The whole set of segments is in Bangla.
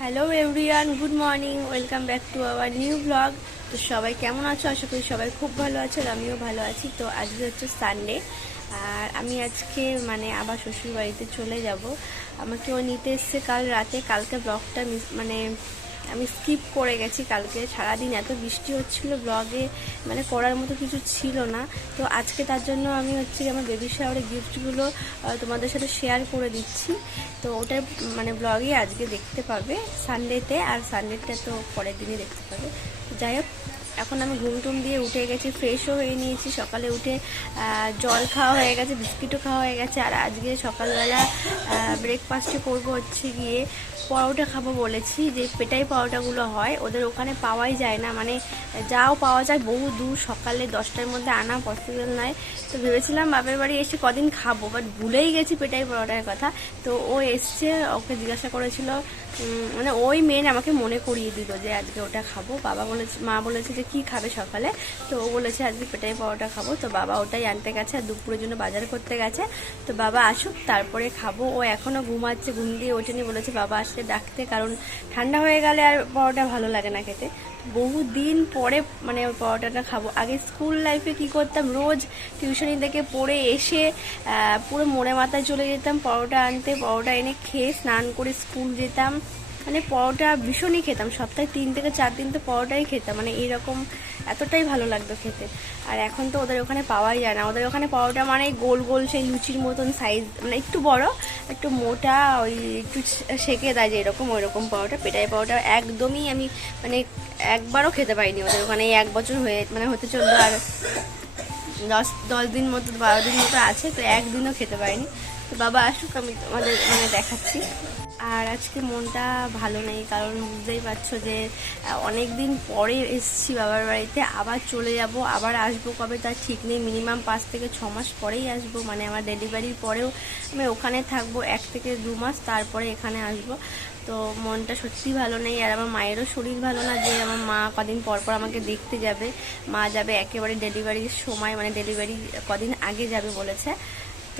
Hello everyone, good morning, welcome back to our new blog. তো সবাই কেমন আছো? আশা করি সবাই খুব ভালো আছো, আর আমিও ভালো আছি। তো আজকে হচ্ছে সানডে, আর আমি আজকে আবার শ্বশুর বাড়িতে চলে যাব। আমাকে ও নিতে এসছে কাল রাতে। কালকে ব্লগটা আমি স্কিপ করে গেছি। কালকে সারাদিন এত বৃষ্টি হচ্ছিল, ব্লগে করার মতো কিছু ছিল না। তো আজকে তার জন্য আমি আমার বেবি শাওয়ারের গিফটগুলো তোমাদের সাথে শেয়ার করে দিচ্ছি। তো ওটাই ব্লগে আজকে দেখতে পাবে সানডেতে, আর সানডেটা তো পরের দিনই দেখতে পাবে। যাই হোক, এখন আমি ঘুম টুম দিয়ে উঠে গেছি, ফ্রেশও হয়ে নিয়েছি। সকালে উঠে জল খাওয়া হয়ে গেছে, বিস্কিটও খাওয়া হয়ে গেছে। আর আজকে সকালবেলা ব্রেকফাস্টে করবো গিয়ে পরোটা খাবো বলেছি। যে পেটাই পরোটাগুলো হয় ওদের ওখানে পাওয়াই যায় না, যাও পাওয়া যায় বহু দূর, সকালে 10টার মধ্যে আনা পসিবল নয়। তো ভেবেছিলাম বাপের বাড়ি এসে কদিন খাবো, বাট ভুলেই গেছি পেটাই পরোটার কথা। তো ও এসছে, ওকে জিজ্ঞাসা করেছিল, ওই মেন আমাকে মনে করিয়ে দিল যে আজকে ওটা খাবো। মা বলেছে যে কি খাবে সকালে, তো ও বলেছে আজকে পেটাই পরোটা খাবো। তো বাবা ওটাই আনতে গেছে, আর দুপুরের জন্য বাজার করতে গেছে। তো বাবা আসুক তারপরে খাবো। ও এখনও ঘুমাচ্ছে, ঘুম দিয়ে ওঠেনি, বলেছে বাবা আসলে ডাকতে, কারণ ঠান্ডা হয়ে গেলে আর পরোটা ভালো লাগে না খেতে। বহুদিন পরে ওই পরোটাটা খাবো। আগে স্কুল লাইফে কি করতাম, রোজ টিউশনি থেকে পড়ে এসে পুরো মোড়ে মাথায় চলে যেতাম পরোটা আনতে, পরোটা এনে খেয়ে স্নান করে স্কুল যেতাম। পরোটা ভীষণই খেতাম, সপ্তাহে 3 থেকে 4 দিন তো পরোটাই খেতাম, এইরকম এতটাই ভালো লাগতো খেতে। আর এখন তো ওদের ওখানে পাওয়াই যায় না। ওদের ওখানে পরোটা গোল গোল সেই লুচির মতন সাইজ, একটু বড়, একটু মোটা, ওই একটু সেঁকে দেয় যে এরকম, ওই রকম পরোটা। পেটাই পরোটা একদমই আমি একবারও খেতে পাইনি ওদের ওখানে। এই 1 বছর হতে চললো, আর 10 দিন মতো 12 দিন মতো আছে, তো একদিনও খেতে পারিনি। তো বাবা আসুক, আমি তোমাদের দেখাচ্ছি। আর আজকে মনটা ভালো নেই, কারণ বুঝতেই পারছো যে অনেক দিন পরে এসেছি বাবার বাড়িতে। আবার চলে যাব, আবার আসবো কবে তার ঠিক নেই। মিনিমাম 5 থেকে 6 মাস পরেই আসবো। আমার ডেলিভারির পরেও আমি ওখানে থাকবো 1 থেকে 2 মাস, তারপরে এখানে আসবো। তো মনটা সত্যি ভালো নেই। আর আমার মায়েরও শরীর ভালো না, যে আমার মা কদিন পর পর আমাকে দেখতে যাবে। মা যাবে একেবারে ডেলিভারির সময়, ডেলিভারি কদিন আগে যাবে বলেছে।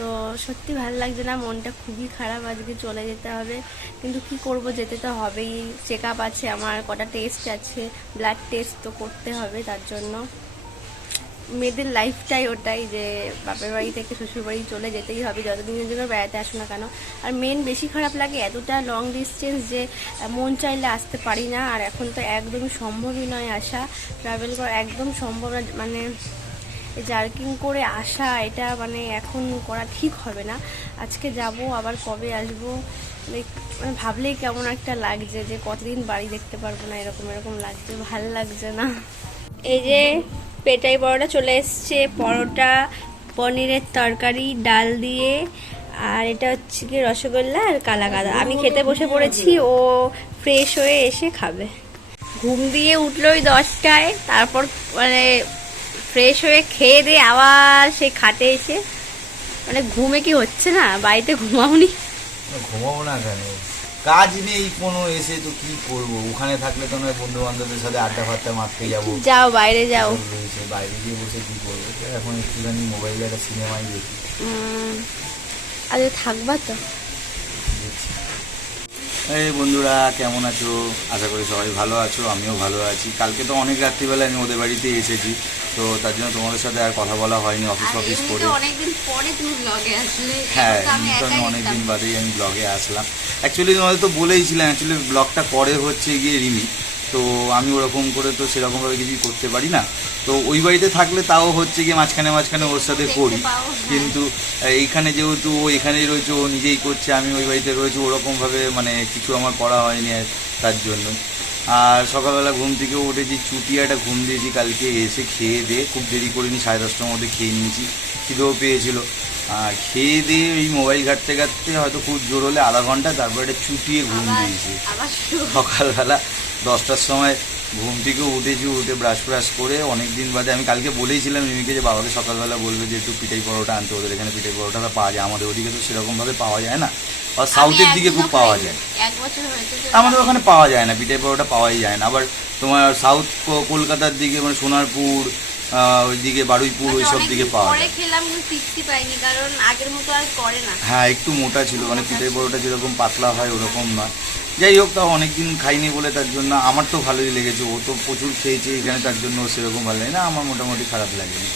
তো সত্যি ভালো লাগছে না, মনটা খুবই খারাপ। আজকে চলে যেতে হবে, কিন্তু কি করব, যেতে তো হবেই। চেক আপ আছে আমার, কটা টেস্ট আছে, ব্লাড টেস্ট তো করতে হবে। তার জন্য মেয়েদের লাইফটাই ওটাই, যে বাপের বাড়ি থেকে শ্বশুর বাড়ি চলে যেতেই হবে, যতদিনের জন্য বেড়াতে আসো না কেন। আর মেন বেশি খারাপ লাগে এতটা লং ডিস্টেন্স, যে মন চাইলে আসতে পারি না। আর এখন তো একদমই সম্ভবই নয় আসা, ট্রাভেল করা একদম সম্ভব না। জার্কিং করে আসা এটা এখন করা ঠিক হবে না। আজকে যাব, আবার কবে আসবো ভাবলেই কেমন একটা লাগছে, যে কতদিন বাড়ি দেখতে পারবো না, এরকম এরকম লাগছে, ভাল লাগছে না। এই যে পেটাই পরোটা চলে এসছে, পরোটা, পনিরের তরকারি, ডাল দিয়ে, আর এটা হচ্ছে কি রসগোল্লা আর কালাকাঁদা। আমি খেতে বসে পড়েছি, ও ফ্রেশ হয়ে এসে খাবে। ঘুম দিয়ে উঠলোই 10টায়, তারপর ফ্রেশ হয়ে খেয়ে দিয়ে আবার সেই খাটে এসে ঘুমে কি হচ্ছে না? বাড়িতে ঘুমাওনি? ঘুমাবো না কেন, কাজ নেই কোনো, এসে তো কি করব। ওখানে থাকলে তো নয় বন্ধু বান্ধবদের সাথে আড্ডা ফাড্ডা মারতে যাবো, যাও বাইরে যাও। বাইরে গিয়ে বসে কি করবো। এখন একটুখানি মোবাইলে একটা সিনেমাই দেখি। আরে থাকবা তো? এই বন্ধুরা কেমন আছো? আশা করি সবাই ভালো আছো, আমিও ভালো আছি। কালকে তো অনেক রাত্রিবেলা আমি ওদের বাড়িতে এসেছি, তো তার জন্য তোমাদের সাথে আর কথা বলা হয়নি অফিস করে। হ্যাঁ, তো আমি অনেকদিন বাদেই আমি ব্লগে আসলাম। অ্যাকচুয়ালি তোমাদের তো বলেইছিলাম, অ্যাকচুয়ালি ব্লগটা করে হচ্ছে গিয়ে রিমি। তো আমি ওরকম করে তো সেরকমভাবে কিছুই করতে পারি না। তো ওই বাড়িতে থাকলে তাও হচ্ছে গিয়ে মাঝখানে ওর সাথে করি, কিন্তু এইখানে যেহেতু ও এখানেই রয়েছে, ও নিজেই করছে, আমি ওই বাড়িতে রয়েছি, ওরকমভাবে কিছু আমার করা হয়নি তার জন্য। আর সকালবেলা ঘুম থেকে উঠেছি, চুটিয়াটা ঘুম দিয়েছি কালকে, এসে খেয়ে দিয়ে খুব দেরি করিনি, 10:30টার মধ্যে খেয়ে নিয়েছি, খিদেও পেয়েছিল। আর খেয়ে দিয়ে ওই মোবাইল ঘাঁটতে ঘাঁটতে হয়তো খুব জোর হলে আধা ঘন্টা, তারপর এটা চুটিয়ে ঘুম দিয়েছি। সকালবেলা 10টার সময় ঘুম থেকে উঠেছি, উঠে ব্রাশ করে অনেক দিন বাদে আমি কালকে বলেইছিলাম মিমিকে যে বাবাকে সকালবেলা বলবে যে একটু পিঠাই পরোটা আনতে, ওদের এখানে পিঠাই পরোটাটা পাওয়া যায়, আমাদের ওদিকে তো সেরকমভাবে পাওয়া যায় না, আর সাউথের দিকে খুব পাওয়া যায়, আমাদের ওখানে পাওয়া যায় না, পিঠাই পরোটা পাওয়াই যায় না। আবার তোমার সাউথ কলকাতার দিকে সোনারপুর, ওইদিকে বারুইপুর, ওই সব দিকে পাওয়া যায়। হ্যাঁ, একটু মোটা ছিল, পিঠাই পরোটা যেরকম পাতলা হয় ওরকম নয়। যাই হোক, তাও অনেকদিন খাইনি বলে তার জন্য আমার তো ভালোই লেগেছে। ও তো প্রচুর খেয়েছে এখানে, তার জন্য সেরকম ভালো লাগে না, আমার মোটামুটি খারাপ লাগেনি।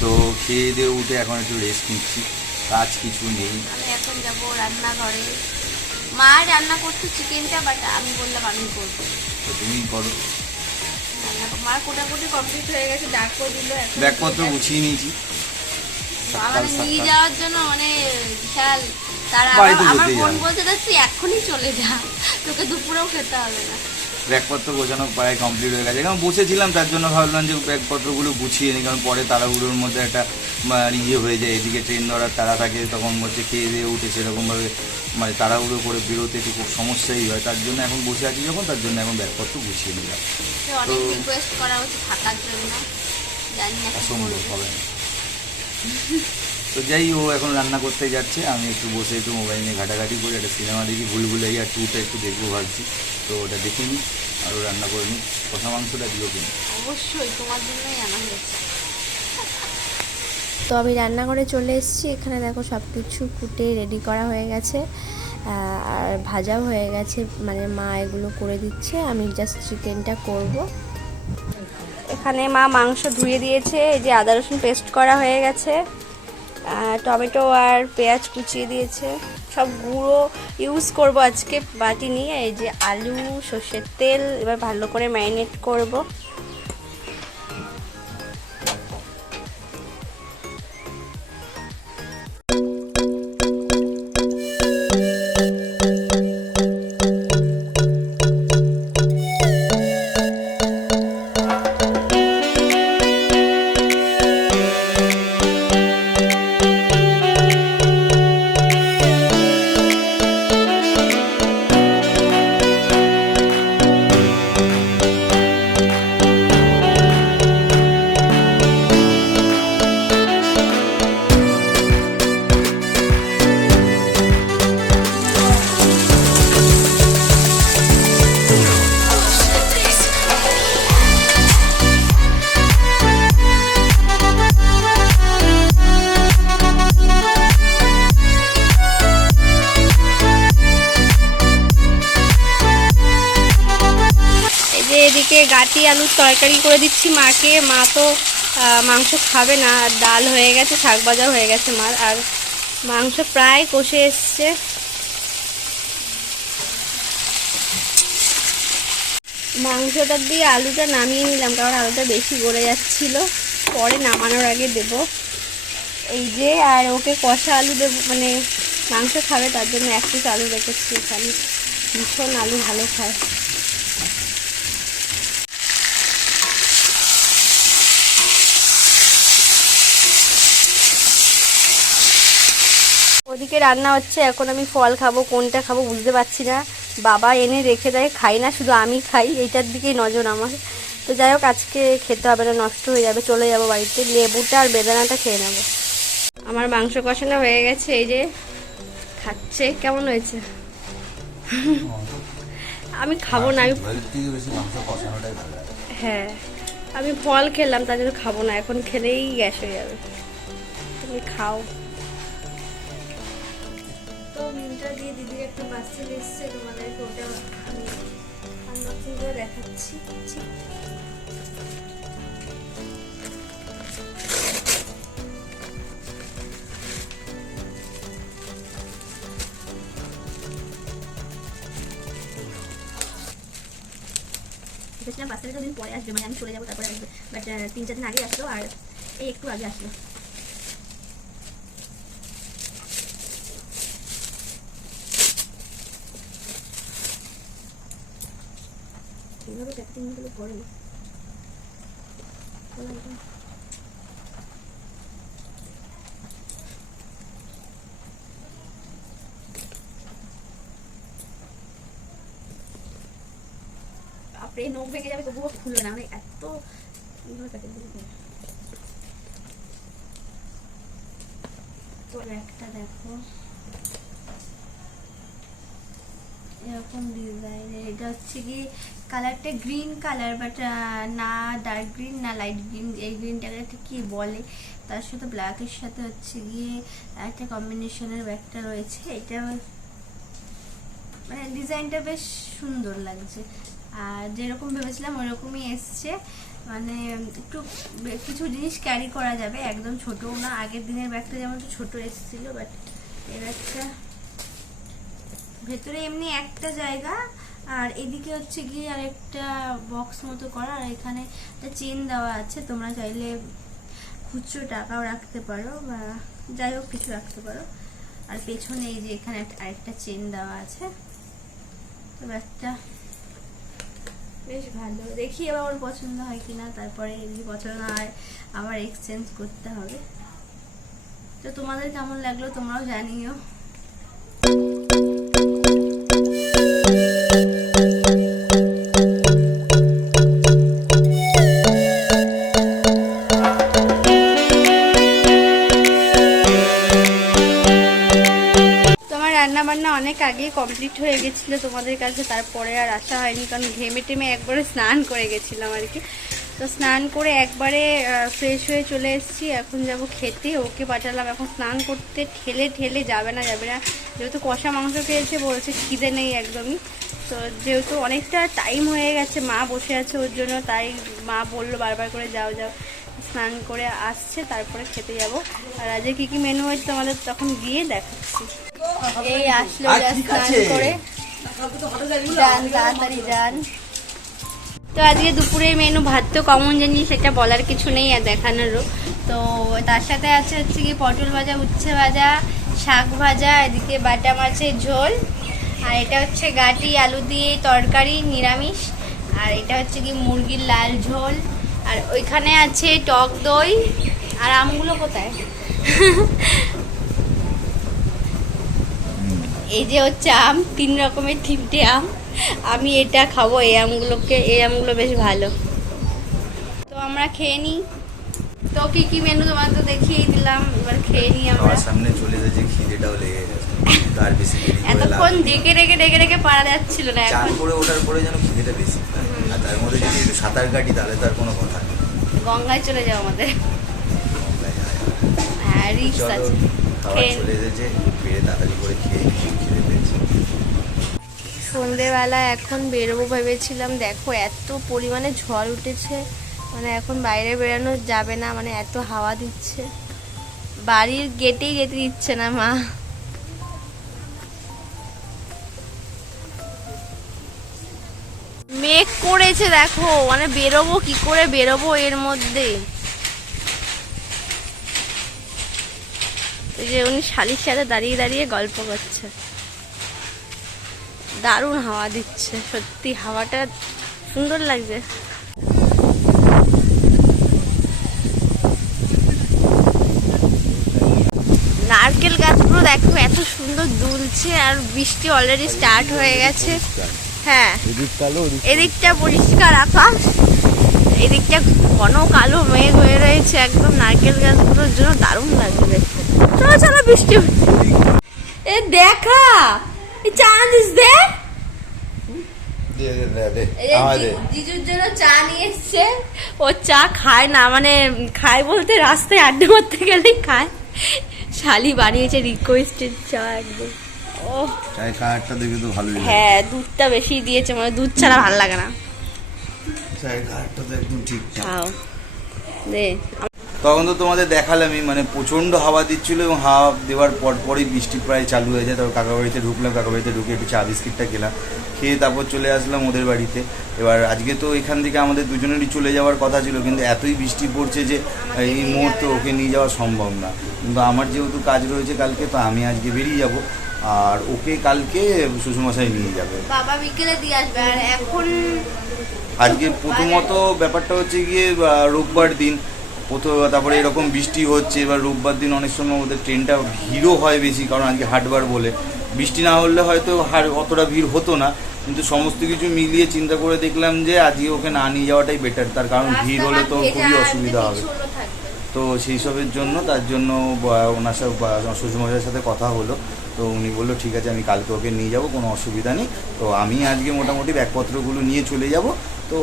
তো খেয়ে দিয়ে উঠে এখন একটু রেস্ট নিচ্ছি, কাজ কিছু নেই। আমি এখন যাবো রান্নাঘরে। মা রান্না করছে চিকেনটা, বাট আমি বললাম আমি করবো। তো তুমি করো। মার কোটাকুটি কমপ্লিট হয়ে গেছে, ডাকও দিল। ব্যাগপত্র গুছিয়ে নিয়েছি মানে নিয়ে যাওয়ার জন্য মানে বিশাল তারা। বাড়িতে আমার যেতেই বোন হবে। বলতে তুই এখনই চলে যা, তোকে দুপুরেও খেতে হবে না। ব্যাগপত্র গোছানো প্রায় কমপ্লিট হয়ে গেছে, কারণ বসেছিলাম তার জন্য ভাবলাম যে ব্যাগপত্রগুলো গুছিয়ে নিই, কারণ পরে তাড়াহুড়োর মধ্যে একটা ইয়ে হয়ে যায়, এদিকে ট্রেন ধরার তাড়া থাকে, তখন হচ্ছে খেয়ে দিয়ে উঠে সেরকমভাবে মানে তাড়াহুড়ো করে বেরোতে একটু খুব সমস্যাই হয়। তার জন্য এখন বসে আছি যখন, তার জন্য এখন ব্যাগপত্র গুছিয়ে নিলাম। অনেক রিকোয়েস্ট করা হচ্ছে থাকার জন্য, জানি না কি অসম্ভব করবে। হবে না। তো যাই, ও এখন রান্না করতে যাচ্ছে, আমি একটু বসে একটু মোবাইল নিয়ে ঘাটাঘাটি করে একটা সিনেমা দেখি, ভুলভুলাইয়া 2টা একটু দেখবো ভাবছি। তো ওটা দেখে নিই আর ও রান্না করে নিই। কষা মাংসটা দিও কিনা? অবশ্যই তোমার জন্যই আনা হয়েছে। তো আমি রান্নাঘরে চলে এসেছি। এখানে দেখো সব কিছু কুটে রেডি করা হয়ে গেছে, আর ভাজাও হয়ে গেছে, মানে মা এগুলো করে দিচ্ছে, আমি জাস্ট চিকেনটা করব। এখানে মা মাংস ধুয়ে দিয়েছে, এই যে আদা রসুন পেস্ট করা হয়ে গেছে, টমেটো আর পেঁয়াজ কুচিয়ে দিয়েছে, সব গুঁড়ো ইউজ করব আজকে বাটি নিয়ে। এই যে আলু, সর্ষের তেল, এবার ভালো করে ম্যারিনেট করব। এদিকে গাটি আলুর তরকারি করে দিচ্ছি মাকে। মা তো মাংস খাবে না, আর ডাল হয়ে গেছে, শাক ভাজা হয়ে গেছে মার, আর মাংস প্রায় কষে এসছে। মাংসটা দিয়ে আলুটা নামিয়ে নিলাম, কারণ আলুটা বেশি গলে যাচ্ছিল, পরে নামানোর আগে দেব। এই যে, আর ওকে কষা আলু দেবো, মানে মাংস খাবে তার জন্য 1 পিস আলু রেখেছি এখানে, ভীষণ আলু ভালো খায়। ওদিকে রান্না হচ্ছে, এখন আমি ফল খাবো, কোনটা খাবো বুঝতে পারছি না। বাবা এনে রেখে দেয়, খাই না, শুধু আমি খাই, এইটার দিকেই নজর আমার। তো যাই হোক, আজকে খেতে হবে না, নষ্ট হয়ে যাবে, চলে যাবো বাড়িতে। লেবুটা আর বেদানাটা খেয়ে নেবো। আমার মাংস কষানো হয়ে গেছে, এই যে খাচ্ছে। কেমন হয়েছে? আমি খাবো না, হ্যাঁ আমি ফল খেলাম, তার জন্য খাবো না, এখন খেলেই গ্যাস হয়ে যাবে। তুমি খাও। তো মিনটা দিয়ে দিদির একটা পার্সেল এসছে, তোমাদেরকে ওটা আমি আনবক্সিং করে দেখাচ্ছি। ভেবেছিলাম পার্সেলটা দিন পরে আসবে, মানে আমি চলে যাবো তারপরে আসবে, বাট 3-4 দিন আগে আসলো, আর এই একটু আগে আসলো। এইভাবে প্যাকেজিংগুলো করে আপনি নোখ ভেঙে যাবে, তবুও খুলবে না, মানে এত প্যাকেটগুলো। তো একটা দেখো এরকম ডিজাইনের, এটা হচ্ছে কি কালারটা গ্রিন কালার, বাট না ডার্ক গ্রিন না লাইট গ্রিন, এই গ্রিনটাকে কি বলে, তার সাথে ব্ল্যাকের সাথে হচ্ছে গিয়ে একটা কম্বিনেশনের ব্যাগটা রয়েছে। এটা মানে ডিজাইনটা বেশ সুন্দর লাগছে, আর যেরকম ভেবেছিলাম ওরকমই এসছে। মানে একটু কিছু জিনিস ক্যারি করা যাবে, একদম ছোটও না। আগের দিনের ব্যাগটা যেমন একটু ছোট এসেছিল, বাট এর একটা ভেতরে এমনি একটা জায়গা, আর এদিকে হচ্ছে গিয়ে আর একটা বক্স মতো করা, আর এখানে একটা চেন দেওয়া আছে। তোমরা চাইলে খুচরো টাকাও রাখতে পারো বা যাই হোক কিছু রাখতে পারো। আর পেছনে এই যে এখানে আরেকটা চেন দেওয়া আছে। তো ব্যাগটা বেশ ভালো, দেখি এবার ওর পছন্দ হয় কিনা, তারপরে যদি পছন্দ না হয় আবার এক্সচেঞ্জ করতে হবে। তো তোমাদের কেমন লাগলো তোমরাও জানিও। রান্না বান্না অনেক আগেই কমপ্লিট হয়ে গেছিলো তোমাদের কাছে, তারপরে আর আসা হয়নি, কারণ ঘেমে টেমে একবারে স্নান করে গেছিলাম আর কি। তো স্নান করে একবারে ফ্রেশ হয়ে চলে এসেছি, এখন যাব খেতে। ওকে পাঠালাম এখন স্নান করতে, ঠেলে ঠেলে যাবে না যেহেতু কষা মাংস খেয়েছে, বলছে খিদে নেই একদমই। তো যেহেতু অনেকটা টাইম হয়ে গেছে, মা বসে আছে ওর জন্য, তাই মা বললো বারবার করে যাও যাও। স্নান করে আসছে, তারপরে খেতে যাব। আর আজকে কী কী মেনু হয়েছে তোমাদের তখন গিয়ে দেখাচ্ছি। এই আসলো স্নান করে, যান তাড়াতাড়ি যান। তো আজকে দুপুরের মেনু ভাত তো কমন জিনিস, সেটা বলার কিছু নেই আর দেখানোরও। তো তার সাথে আছে হচ্ছে কি পটল ভাজা, উচ্ছে ভাজা, শাক ভাজা, এদিকে বাটা মাছের ঝোল, আর এটা হচ্ছে গাটি আলু দিয়ে তরকারি নিরামিষ, আর এটা হচ্ছে কি মুরগির লাল ঝোল, আর ওইখানে আছে টক দই। আর আমগুলো কোথায়? এই যে হচ্ছে আম, 3 রকমের 3টে আম। আমি এটা খাবো, এই আমগুলো বেশ ভালো। তো আমরা খেয়ে নিই। তো কি কি মেনু তোমার তো দেখিয়ে দিলাম, এবার খেয়ে নিই আমরা। আমার সামনে চলে যাচ্ছে, খিদেটাও লেগে গেছে, তার বেশি দেরি করে এতক্ষণ ডেকে পারা যাচ্ছিল না, চান এখন করে ওঠার পরে যেন খিদেটা বেশি পায়। আর তার মধ্যে যদি একটু সাঁতার কাটি তাহলে তার কোনো কথা নেই। গঙ্গায় চলে যাও আমাদের। হ্যাঁ রিক্স চলো, আছে। খাবার চলে এসেছে, ফিরে তাড়াতাড়ি করে খেয়ে খিদে পেয়েছে। সন্ধেবেলা এখন বেরোবো ভেবেছিলাম, দেখো এত পরিমাণে ঝড় উঠেছে, মানে এখন বাইরে বেরোনো যাবে না, মানে এত হাওয়া দিচ্ছে, বাড়ির গেটেই যেতে দিচ্ছে না মা। মেঘ করেছে দেখো, মানে বেরোবো কি করে বেরোবো এর মধ্যে। এই যে উনি শালির সাথে দাঁড়িয়ে দাঁড়িয়ে গল্প করছে, দারুণ হাওয়া দিচ্ছে, সত্যি হাওয়াটা সুন্দর লাগছে। নারকেল গাছগুলো দেখো এত সুন্দর দুলছে, আর বৃষ্টি অলরেডি স্টার্ট হয়ে গেছে। হ্যাঁ, এদিকটা পরিষ্কার আকাশ, এদিকটা ঘন কালো মেঘ হয়ে রয়েছে, একদম নারকেল গাছগুলোর জন্য দারুণ লাগছে দেখতে। চলো চলো, বৃষ্টি এ দেখা, এই চা দিস দে, জিজুর জন্য চা নিয়ে এসছে। ও চা খায় না, মানে খায় বলতে রাস্তায় আড্ডা মারতে গেলেই খায়। শালি বানিয়েছে রিকোয়েস্টেড চা একদম। ও চাই কালারটা দেখে তো ভালোই লাগে। হ্যাঁ, দুধটা বেশি দিয়েছে, মানে দুধ ছাড়া ভালো লাগে না। চাই কালারটা তো একদম ঠিকঠাক। খাও দে। তখন তো তোমাদের দেখালামই, মানে প্রচণ্ড হাওয়া দিচ্ছিল, এবং হাওয়া দেওয়ার পরই বৃষ্টি প্রায় চালু হয়ে যায়। তারপর কাকা বাড়িতে ঢুকলাম, কাকা বাড়িতে ঢুকে একটু চা বিস্কিটটা খেলাম, খেয়ে তারপর চলে আসলাম ওদের বাড়িতে। এবার আজকে তো এখান থেকে আমাদের দুজনেরই চলে যাওয়ার কথা ছিল, কিন্তু এতই বৃষ্টি পড়ছে যে এই মুহূর্তে ওকে নিয়ে যাওয়া সম্ভব না। কিন্তু আমার যেহেতু কাজ রয়েছে কালকে, তো আমি আজকে বেরিয়ে যাব, আর ওকে কালকে শ্বশুরমশাই নিয়ে যাবে। বাবা বিকেলে দিয়ে আসবে। আর এখন আজকে প্রথমত ব্যাপারটা হচ্ছে গিয়ে রোববার দিন, তারপরে এরকম বৃষ্টি হচ্ছে। এবার রোববার দিন অনেক সময় ওদের ট্রেনটা ভিড়ও হয় বেশি, কারণ আজকে হাটবার বলে। বৃষ্টি না হলে হয়তো অতটা ভিড় হতো না, কিন্তু সমস্ত কিছু মিলিয়ে চিন্তা করে দেখলাম যে আজকে ওকে না নিয়ে যাওয়াটাই বেটার, তার কারণ ভিড় হলে তো খুবই অসুবিধা হবে। তো সেই সবের জন্য, তার জন্য ওনার সাথে শ্বশুরমশাইয়ের সাথে কথা হলো, তো উনি বললো ঠিক আছে আমি কালকে ওকে নিয়ে যাব, কোনো অসুবিধা নেই। তো আমি আজকে মোটামুটি ব্যাগপত্রগুলো নিয়ে চলে যাব, তো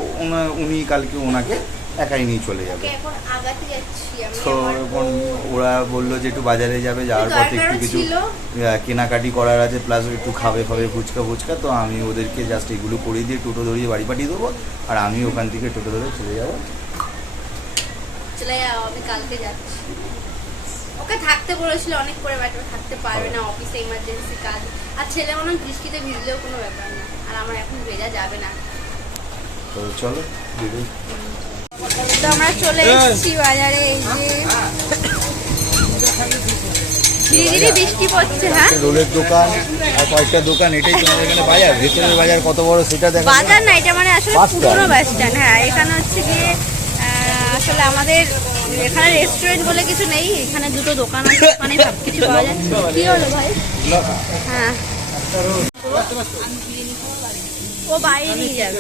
উনি কালকে ওনাকে একাই নিয়ে চলে যাবে। ওকে এখন আগাতে যাচ্ছি আমি। তো আমার এখন বউ- ওরা বললো যে একটু বাজারে যাবে, যাওয়ার পথে একটু দরকারও কিছু ছিল। কেনাকাটি করার আছে, প্লাস একটু খাবে ফুচকা। তো আমি ওদেরকে জাস্ট এগুলো করে দিয়ে টোটো ধরিয়ে বাড়ি পাঠিয়ে দেবো, আর আমি ওখান থেকে টোটো ধরে চলে যাবো। চলে যাও, আমি কালকে যাচ্ছি। ওকে থাকতে বলেছিল অনেক করে, বাট ও থাকতে পারবে না, অফিসে ইমার্জেন্সি কাজ। আর ছেলে মনে হয় বৃষ্টিতে ভিজলেও কোনো ব্যাপার না, আর আমার এখন ভেজা যাবে না। তো চলো বেরোই। তো আমরা চলে এসেছি বাজারে। এই যে ধীরে ধীরে বৃষ্টি পড়ছে। হ্যাঁ, রোলের দোকান আর কয়েকটা দোকান, এটাই তোমাদের এখানে বাজার। ভেতরের বাজার কত বড় সেটা দেখা বাজার না, এটা মানে আসলে বাস স্ট্যান্ড। পুরোনো বাস স্ট্যান্ড। হ্যাঁ, এখানে হচ্ছে গিয়ে আসলে আমাদের এখানে রেস্টুরেন্ট বলে কিছু নেই, এখানে দুটো দোকান আছে, ওখানে সবকিছু পাওয়া যাচ্ছে। কি হলো ভাই? হ্যাঁ, ও বাইরে নিয়ে যাবে।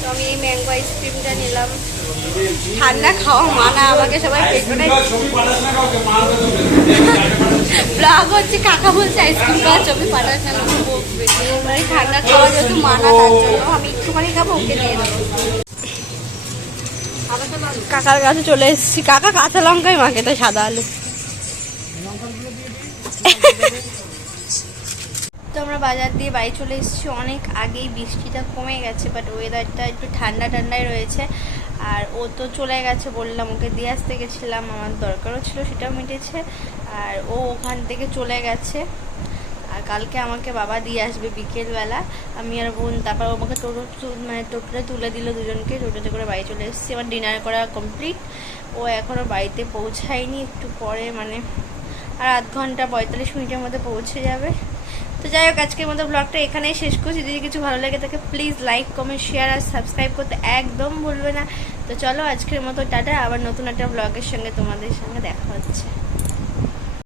তো আমি এই ম্যাঙ্গো আইসক্রিমটা নিলাম। ঠান্ডা খাওয়া মানা, আমাকে সবাই পেছনে ব্লগ হচ্ছে, কাকা বলছে আইসক্রিম খাওয়া ছবি পাঠাস না, বকবে। মানে ঠান্ডা খাওয়া যেহেতু মানা, তার জন্য আমি একটুখানি খাবো, ওকে দিয়ে দেবো। কাকার কাছে চলে এসেছি। কাকা কাঁচা লঙ্কাই মাখে, তো সাদা আলু। তো আমরা বাজার দিয়ে বাড়ি চলে এসেছি অনেক আগেই। বৃষ্টিটা কমে গেছে, বাট ওয়েদারটা একটু ঠান্ডাই রয়েছে। আর ও তো চলে গেছে, বললাম ওকে দিয়ে আসতে গেছিলাম, আমার দরকারও ছিল, সেটাও মিটেছে। আর ও ওখান থেকে চলে গেছে, আর কালকে আমাকে বাবা দিয়ে আসবে বিকেলবেলা, আমি আর বোন। তারপর আমাকে টোটোতে তুলে দিল দুজনকে, টোটোতে করে বাড়ি চলে এসেছি। আমার ডিনার করা কমপ্লিট। ও এখনও বাড়িতে পৌঁছায়নি, একটু পরে মানে আর আধ ঘন্টা 45 মিনিটের মধ্যে পৌঁছে যাবে। তো যাই হোক, আজকের মতো ব্লগটা এখানেই শেষ করছি। যদি কিছু ভালো লাগে তাকে প্লিজ লাইক, কমেন্ট, শেয়ার আর সাবস্ক্রাইব করতে একদম ভুলবে না। তো চলো আজকের মতো টাটা, আবার নতুন একটা ব্লগের সঙ্গে তোমাদের সঙ্গে দেখা হচ্ছে।